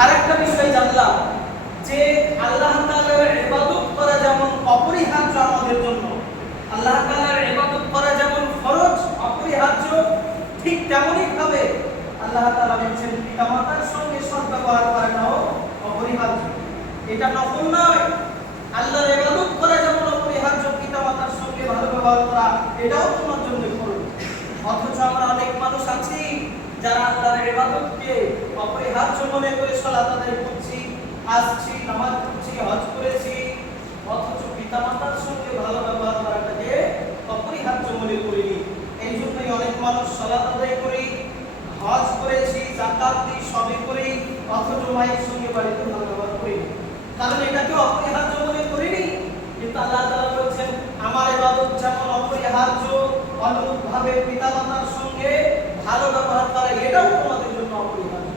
আরেকটা বিষয় জানলাম যে আল্লাহ তাআলার ইবাদত করা যেমন অপরিহার্য আমাদের জন্য, আল্লাহ তাআলার ইবাদত করা যেমন ফরজ, অপরিহার্য, ঠিক তেমনই ভাবে আল্লাহ তাআলা বলেছেন, পিতামাতার সঙ্গে সদ্ব্যবহার করাটাও অপরিহার্য। এটা নফল নয়। আল্লাহর ইবাদত করা যেমন অপরিহার্য, পিতামাতার সঙ্গে ভালো ব্যবহার করা, এটাও তোমার জন্য ফরজ। অথচ আমরা অনেক মানুষ আছি যারা আল্লাহর ইবাদতকে অপরিহার্য মনে করে সালাত আদায় করছি আসছি, নামাজ পড়ছি, হজ করেছি। অথচ পিতামাতার সঙ্গে ভালো ব্যবহার করাটাকে অপরিহার্য মনে করিনি। এই জন্যই অনেক মানুষ সালাত আদায় করি, হজ করেছি, জাকাত দিই, সবই করি, অথচ মায়ের সঙ্গে বাড়িতে ভালো ব্যবহার করি কারণ এটাকে অপরিহার্য মনে করিনি? কিন্তু আল্লাহ তাআলা বলছেন, আমার ইবাদত যেমন অপরিহার্য অনুরূপভাবে পিতামাতার সঙ্গে ভালো ব্যবহার করা, এটাও তোমাদের জন্য অপরিহার্য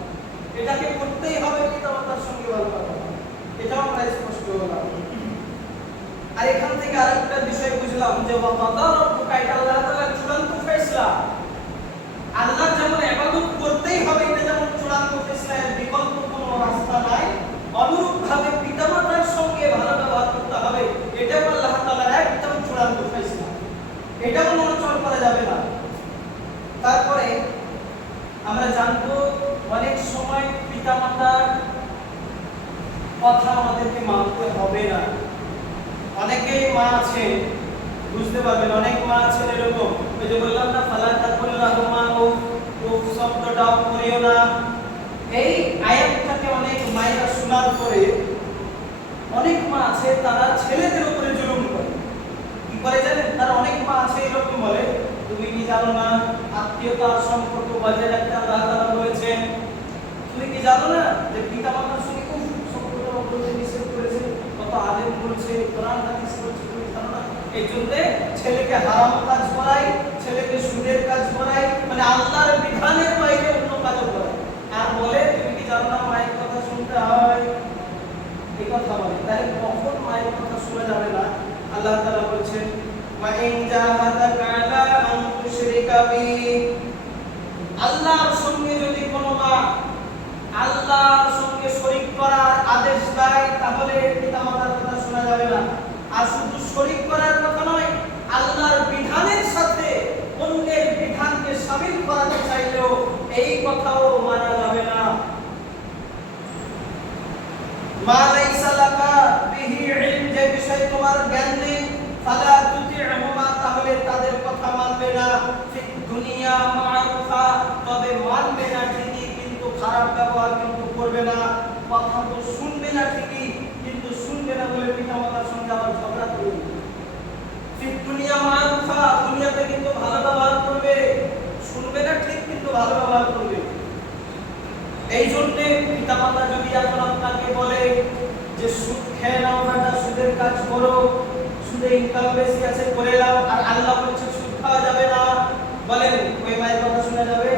এটাকে করতেই হবে পিতামাতার সঙ্গে ভালো ব্যবহার করা। এটাও আমরা স্পষ্ট আর এখান থেকে আরেকটা বিষয় বুঝলাম যে বাবা রব্বুকা এটা আল্লাহ তাআলার চূড়ান্ত ফয়সালা আল্লাহ যেমন ইবাদত করতেই হবে এটা যেমন চূড়ান্ত ফয়সালা এর বিকল্প কোনো রাস্তা নাই অনুরূপভাবে পিতামাতার সঙ্গে ভালো ব্যবহার করতে হবে এটাও আল্লাহ তাআলার একদম চূড়ান্ত ফয়সালা এটাও নড়চড় করা যাবে না তারপরে আমরা জানব অনেক সময় পিতামাতার কথা আমাদেরকে মানতে হবে না অনেকেই মা আছে বুঝতে অনেক মা আছেন এরকম। ওই যে বললাম না ফালা তাকুল্লাহু মা ও শব্দটাও করিও না। এই আয়াতটাকে অনেক মায়েরা শোনার পরে অনেক মা আছে, তারা ছেলেদের উপরে জুলুম করে। কি করে জানেন? তারা অনেক মা আছে এরকম বলে, তুমি কি জানো না, আত্মীয়তার সম্পর্ক বজায় রাখতে আল্লাহ তাআলা বলেছেন। তুমি কি জানো না যে পিতা মাতার সঙ্গে খুব সম্পর্ক নিষেধ করেছে, কত আলেম বলছে, কোরআন হাদিস বলছে তুমি জানো না এই জন্য ছেলেকে হারাম কাজ করাই, ছেলেকে সুদের কাজ করাই মানে আল্লাহর বিধানের বাইরে অন্য কাজ করাই আর বলে, তুমি কি জানো না মায়ের কথা শুনতে হয়? এই কথা বলে। তাহলে কখন মায়ের কথা শোনা যাবে না? আল্লাহ তাআলা বলছেন ওয়া ইন জাহাদাকা আলা আন তুশরিকা আল্লাহর সঙ্গে যদি কোনো মা আল্লাহর সঙ্গে শরীক করার আদেশ দেয়, তাহলে পিতামাতার কথা শোনা যাবে না। আর শুধু শরীক করার কথা নয় আল্লাহর বিধানের সাথে অন্যের বিধানকে শামিল করাতে চাইলেও এই কথাও মানা যাবে না মা লাইসা লাকা বিহি ইলম যে কথা দুনিয়াতে কিন্তু ভালো ব্যবহার করবে। শুনবে না ঠিক, কিন্তু ভালো ব্যবহার করবে। এই জন্য পিতামাতা যদি এখন আপনাকে বলে যে সুদ খেয়ে নাও বেটা সুদের কাজ করো সুদে ইনকাম বেশি আছে, করে নাও আর আল্লাহ বলছে, সুদ খাওয়া যাবে না। বলেন, ওই মায়ের কথা শোনা যাবে?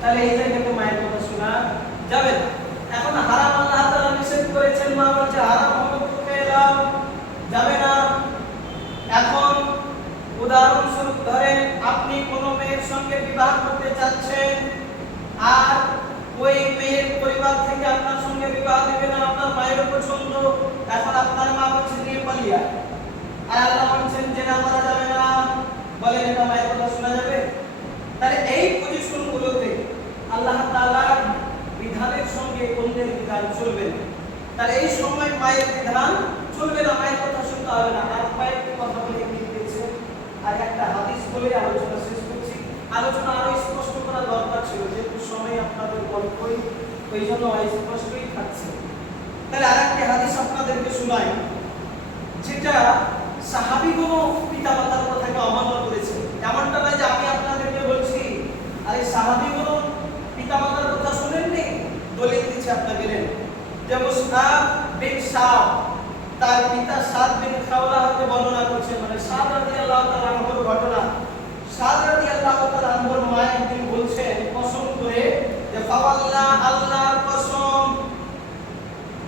তাহলে এই জায়গাতে মায়ের কথা শোনা যাবে না। এখন হারাম আল্লাহ তাআলা নিষেধ করেছেন, মা বলছে, হারাম হলো তো খেয়ে নাও যাবে না। এখন উদাহরণস্বরূপ ধরেন, আপনি কোনো মেয়ের সঙ্গে বিবাহ করতে চাচ্ছেন আর ওই মেয়ের পরিবার থেকে আপনার সঙ্গে বিবাহ দেবে না, আপনার মায়ের পছন্দ এখন আপনার মা বলছে নিয়ে পালিয়া আর আল্লাহ বলছেন যে, না করা যাবে না। বলেন, এটা মায়ের কথা শোনা যাবে? তাহলে এই পজিশন গুলোতে আল্লাহ তাআলার বিধানের সঙ্গে অন্যের বিধান চলবে না। তাহলে এই সময় মায়ের বিধান চলবে না, মায়ের কথা শুনতে হবে না। আর কয়েকটি কথা বলে দিয়ে দিয়েছে আর একটা হাদিস বলে আলোচনা শেষ করছি। আলোচনা আরও স্পষ্ট করা দরকার ছিল, যেহেতু সময় আপনাদের অল্পই ওই জন্য অস্পষ্টই থাকছে। তাহলে আর আরেকটি হাদিস আপনাদেরকে শোনাই, যেটা সাহাবিগণ পিতামাতার কথাকে অমান্য করেছে। এমনটা নয় যে আমি আপনাদেরকে বলছি, আরে সাহাবিগণ পিতামাতার কথা শুনেননি, দলিল দিচ্ছে আপনাকে যে মুসআব বিন সাদ, তার পিতা সাদ বিন খাওলা হতে বর্ণনা করছে। মানে সাদ রাদিয়াল্লাহু তাআলা আনহুর ঘটনা। সাদ রাদিয়াল্লাহু তাআলা আনহুর মা একদিন বলছেন, কসম করে যে ফাওয়াল্লাহ আল্লাহর কসম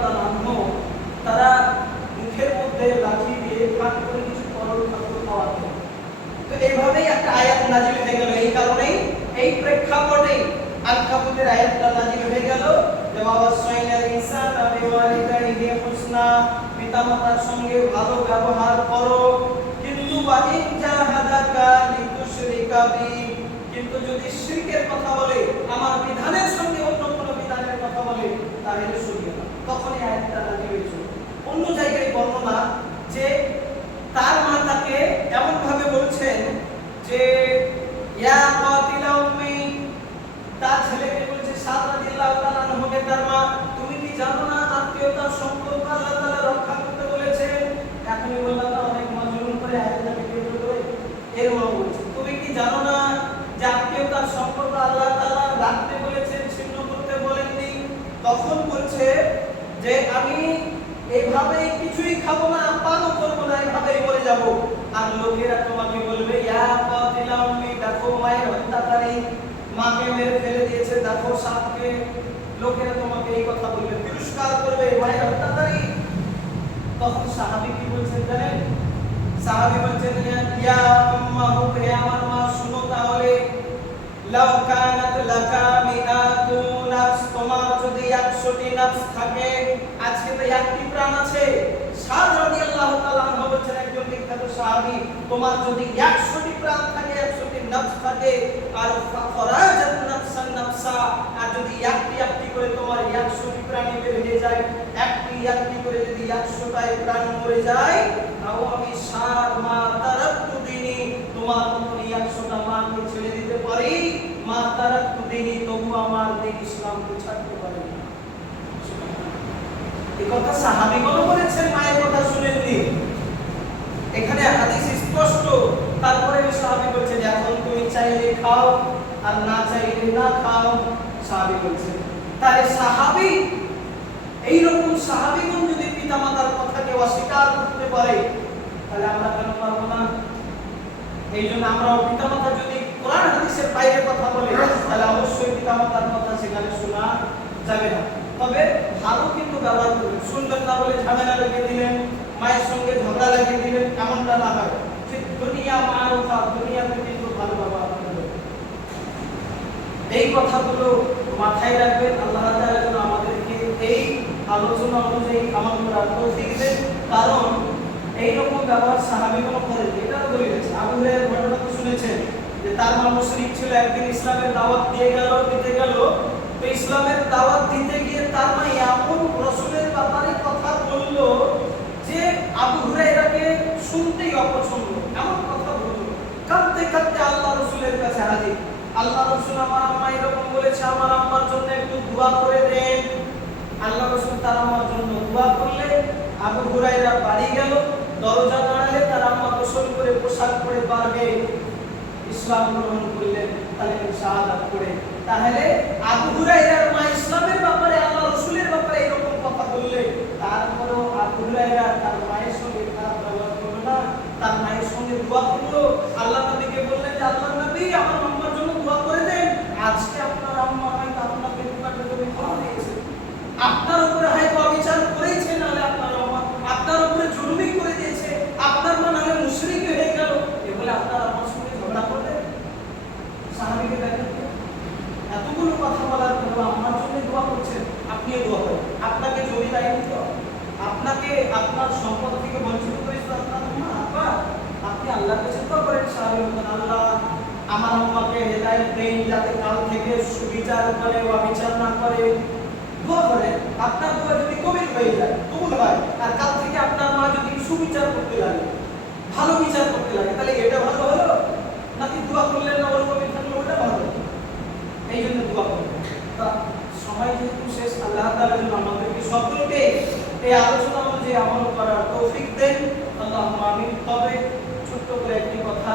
তাআলা তারা মুখের মধ্যে লাঠি দিয়ে কাট করে কিছু তরল খাদ্য খাওয়াতে। তো এইভাবেই একটা আয়াত নাজিল হয়ে গেল। এই কারণেই এই প্রেক্ষাপটেই আনকাবুতের আয়াতটা নাজিল হয়ে গেল। যে বাবা সাইনাল ইনসান বিওয়ালিদাইহি হুসনা, পিতামাতার সঙ্গে ভালো ব্যবহার করো। কিন্তু ওয়াইন জাহাদাকা লিতুশরিকা বি, কিন্তু যদি শিরকের কথা বলে, আমার বিধানের সঙ্গে অন্য কোনো বিধানের কথা বলে, তাহলে শুনিয়ে তখনই আয়াতটা নাজিল হয়েছিল। অন্য জায়গায় বর্ণনা যে তার মা তাকে এমন ভাবে বলছেন যে, ইয়া কাতিলা উম্মি তার ছেলেকে বলছে সাদ রাদিয়াল্লাহু তাআলা আনহুকে তার মা, তুমি কি জানো না আত্মীয়তার সম্পর্ক আল্লাহ তাআলা রক্ষা করতে বলেছেন? এখনই বললাম, না, অনেক মজলুম করে আয়াতটাকে কেন্দ্র করে এর মা বলছে। তুমি কি জানো না যে আত্মীয়তার সম্পর্ক আল্লাহ তাআলা রাখতে বলেছেন, ছিন্ন করতে বলেননি? তখন বলছে যে আমি এইভাবে কিছুই খাব না পানও করব না, এইভাবেই মরে যাব। আর লোকেরা তোমাকে বলবে, ইয়া কাতিলা উম্মি, দেখো মায়ের হত্যাকারী মাকে মেরে ফেলে দিয়েছে, দেখো সাপকে। লোকেরা তোমাকে এই কথা বলবে, তিরস্কার করবে, মায়ের হত্যাকারী তখন সাহাবী কি বলছেন জানেন? সাহাবী বলছেন, ইয়া- আম্মাহু হে আমার মা, শুনো তাহলে। লাউ কানাত লাকা মিআতু নাফস, তোমার যদি 100টি নফস থাকে, আজকে তো একটি প্রাণ আছে। সাদ রাদিয়াল্লাহু তাআলা আনহু বলছেন, একজন বিখ্যাত সাহাবী, তোমার যদি 100টি প্রাণ থাকে 100টি নফস থাকে, আর ফারাজাত নাফসান নাফসা, আর যদি একটি একটি করে তোমার 100টি প্রাণী বের হয়ে যায়, একটি একটি করে যদি 100টায় প্রাণ মরে যায়, তাও আমি সার মা তারাক্তু দিনি তোমার মতন 100টা মাকে ছেড়ে দিতে পারি মা তারাক্তু দিনি তবু আমার দিন ইসলামকে ছাড়তে পারি না এই কথা সাহাবীগণ বলেছেন, মায়ের কথা শুনেননি। এখানে হাদিস স্পষ্ট। তারপরে সাহাবী বলছেন এখন তুমি চাইলে খাও আর না চাইলে না খাও। সাহাবী বলছেন তাহলে সাহাবী, এইরকম সাহাবীগণ যদি পিতামাতার কথাকে অস্বীকার করতে পারে, তাহলে আমরা কেন পারব না? এই জন্য আমরা পিতামাতা যদি কোরআন হাদিসের বাইরে কথা বলে, তাহলে অবশ্যই পিতামাতার কথা সেখানে শোনা যাবে না। তবে ভালো কিন্তু ব্যবহার করবেন শুনবেন না বলে ঝামেলা লাগিয়ে দিলেন মায়ের সঙ্গে ঝগড়া লাগিয়ে দিলেন এমনটা না হয়। যে দুনিয়া মারুফা দুনিয়াতে কিন্তু ভালো ব্যবহার এই কথাগুলো মাথায় রাখবেন, আল্লাহ যেন আমাদেরকে এই আলোচনা অনুযায়ী আমল করার তৌফিক দেন। কারণ এই রকম ব্যবহার সাহাবীগুলো করেন এটা দলিল আছে। আবু হুরায়রার ঘটনা তো শুনেছেন যে তার মা মুশরিক ছিল একদিন ইসলামের দাওয়াত দিয়ে গেল, দিতে গেল। তো ইসলামের দাওয়াত দিতে গিয়ে তার মা এমন রাসূলের ব্যাপারে কথা বলল যে আবু হুরায়রাকে শুনতেই অপছন্দ, এমন কথা বলল। কাঁদতে কাঁদতে আল্লাহ রসুলের কাছে হাজির। আল্লাহ রসুল আমার আম্মা এরকম বলেছে, আমার আম্মার জন্য একটু দোয়া করে দেন। আল্লাহ রসুল তার আম্মার জন্য দোয়া করলে আবু হুরাইরা বাড়ি গেল, দরজা দাঁড়ালে তার আম্মা গোসল করে পোশাক পরে পারবে। ইসলাম গ্রহণ করলেন, তাহলে শাহাদাত করে তাহলে আবু হুরাইরার মা ইসলামের ব্যাপারে আল্লাহ রসুলের ব্যাপারে এরকম কথা বললে তারপরেও আবু হুরাইরা তার মায়ের সঙ্গে খারাপ ব্যবহার করল না তার মায়ের সঙ্গে দোয়া করল আল্লাহ নবীকে বললেন যে আল্লাহ নবী আমার আম্মার জন্য দোয়া করে দেন আজকে আপনার আম্মা হয়তো আপনাকে দোকানে তুমি ক্ষমা দিয়েছে আপনার উপরে হয়তো অবিচার করেছে নাহলে আপনার আম্মা আপনার উপরে জুলুমি করে দিয়েছে আপনার মা নাহলে মুশরিক হয়ে গেল এগুলো আপনার আমার সঙ্গে ঝগড়া করলে সাহাবীকে দেখেন তো, এতগুলো কথা বলার পরেও আমার জন্য দোয়া করছেন আপনিও দোয়া করেন আপনাকে জমি দেয়নি তো আপনাকে আপনার সম্পদ থেকে বঞ্চিত করেছিল আপনার মা আব্বা আপনি আল্লাহর কাছে দোয়া করেন সাহাবী বলেন আল্লাহ আমার আম্মাকে হেদায়েত দেন যাতে কাল থেকে সুবিচার করে অবিচার না করে। দোয়া করেন, আপনার দোয়া যদি কবির হয়ে যায়, কবুল হয়, আর কাল থেকে আপনার মা যদি সুবিচার করতে লাগে, ভালো বিচার করতে লাগে, তাহলে এটা ভালো হলো? নাকি দোয়া করলেন না ওর কবির থাকলে ওটা ভালো এই জন্য দোয়া করবেন তা, সময় যেহেতু শেষ, আল্লাহ তাআলা যেন আমাদেরকে সকলকে এই আলোচনা অনুযায়ী আমল করার তৌফিক দেন। আল্লাহ আমিন। তবে ছোট্ট করে একটি কথা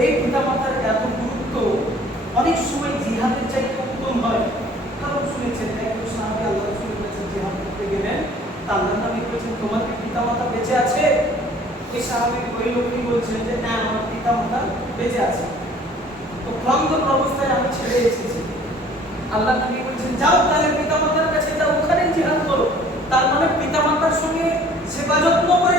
এই পিতামাতার এত গুরুত্ব, অনেক সময় জিহাদের চাইতে উত্তম হয়। কারণ শুনেছেন, একজন সাহাবী আল্লাহ রাসূলের কাছে জিহাদ করতে গেলেন। আল্লাহ নবী বলেছেন, তোমার কি পিতামাতা বেঁচে আছে? এই সাহাবী ওই লোকই বলছেন যে, না, আমার পিতা মাতা বেঁচে আছে। তো ক্লান্তর অবস্থায় আমি ছেড়ে এসেছি। আল্লাহ নবী বলছেন, যাও তাহলে পিতা মাতার কাছে যাও ওখানে জিহাদ করো। তার মানে পিতা মাতার সঙ্গে সেবা যত্ন করে